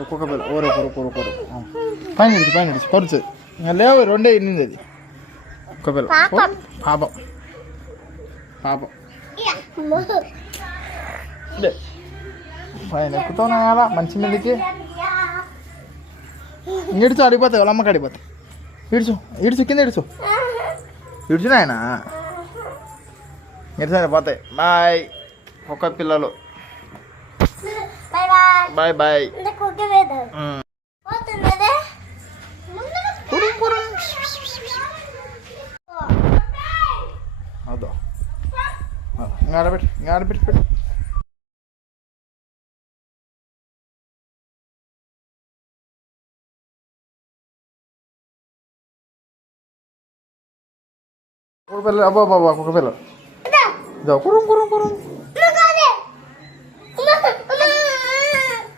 ఒక్కొక్క పిల్ల ఒకరు పైన ఇడిచి పరుచు ఇంకా లేవు రెండే ఇన్నింది అది ఒక్క పిల్ల పాపం పైన ఎక్కుతావు అలా మంచి మీదకి ఇడిచు అడిగిపోతాయి వాళ్ళ అమ్మకి అడిగిపోతాయి ఇడుచు కింద ఇడుచు నాయన ఇడిచా పోతాయి బాయ్ ఒక్క పిల్లలు బాయ్ బాయ్ అదో ఆడపెట్టి ఒక పిల్ల అబ్బా ఒక పిల్ల కురం